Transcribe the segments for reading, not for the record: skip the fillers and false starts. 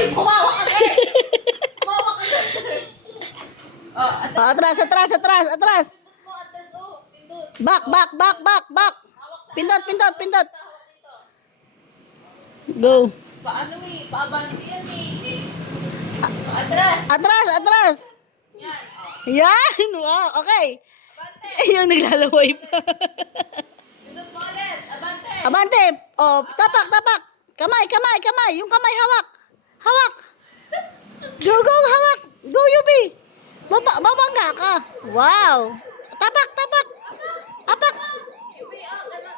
Ay, bumawa ka agad! Bumawa ka agad! Oh, Atras, atras, atras, atras. mo, atras, oh. Pindot. Back, back, back, back, back. Pindot, pindot, pindot. Go. Paano eh? Paabanti yan eh. Atras. Atras, atras. Yan. Oh. Yan. Wow, okay. Abante. Yung naglalaway pa. Pindot mo ulit. Abante. Abante. Oh, tapak, tapak. Kamay, kamay, kamay. Yung kamay, hawak. Hawak. Go, go, hawak. Go, Yubi. Babangga ka. Wow. Tapak, tapak. Apak. Iwi out. Ano?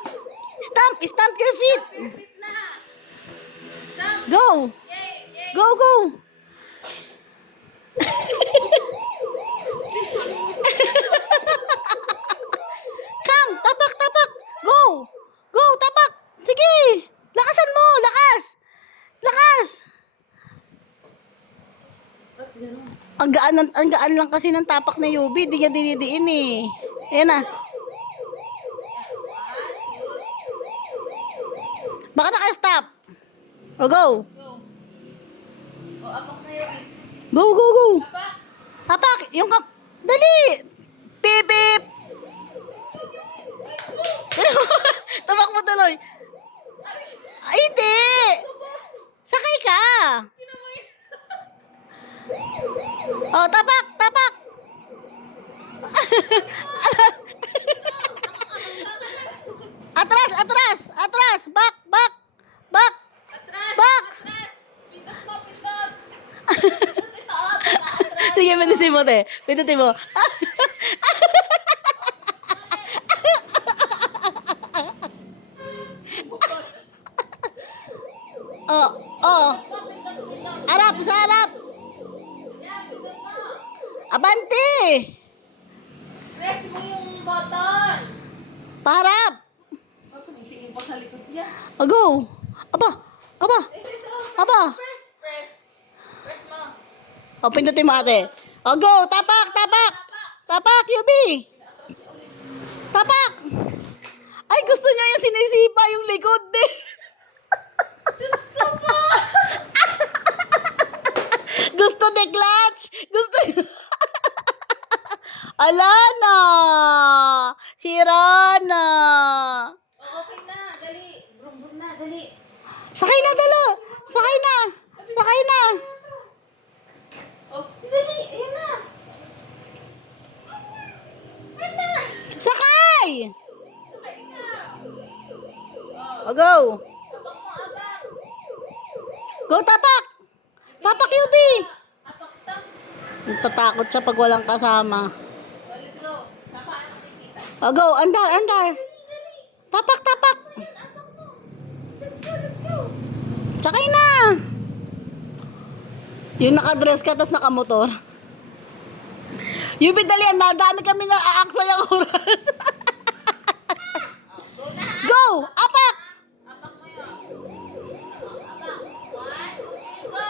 Stamp, stamp your feet. Sit na. Stop. Go. Yay. Yay. Go, go. Come, tapak, tapak. Go. Go, tapak. Sige. Lakasan mo, lakas. Lakas. Ang gaan lang kasi ng tapak na Yubi. Di niya dinidiin eh. Ayan na. Baka naka-stop. O, go. Go. O, apak na yun. Go, go, go. Apak. Tapak, yung dali. Pip, pip. Tapak mo tuloy. Ay, hindi. Sakay ka. Oh, tapak, tapak. Atras, atras, atras. Back, back, back. Atras. Back. Atras. Pindot mo, pindot. Pindot ito, oh. Atras. Sige, pindutin mo, te. Pindutin mo. Oh, oh. Harap, sa harap. Yan, pindot mo. Abante. Press mo yung button. Paharap. Tumitingin pa sa likod niya. Oh, go. Aba, aba, Ito. aba. Press. Press. Press mo. Oh, pindutin mo, ate. Oh, go. Tapak, tapak. Tapak, Yubi. Tapak. Ay, gusto niya yung sinisipa yung likod din. Diyos ko po. Gusto de clutch. Gusto. Ala na. Sira na. Okay na. Dali. Brum brum na. Dali. Sakay na, dalo. Sakay na. Sakay na. Oh, dali. Ayan na. Ayan na. Sakay. Okay na. Oh, go. Abak mo, abak. Go, tapak. Tapak, Yubi. Apak stop. Natatakot siya pag walang kasama. Oh, let's go. Paano nakikita? Oh, go. Andar, andar. Tapak, tapak. Apak mo. Let's go, let's go. Sakay na. Yung nakadress ka, tapos nakamotor. Yubi, dali. Ang dami kami na aaksay ang oras. Go na. Go. Apak. Apak mo yun. Apak. 1, 2, 3, go.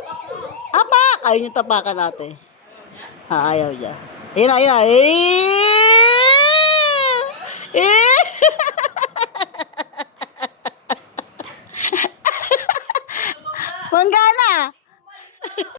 Apak mo. Apak. Ayaw niyo tapakan natin. Ayaw niya. Ayun na, ayun na. Eh.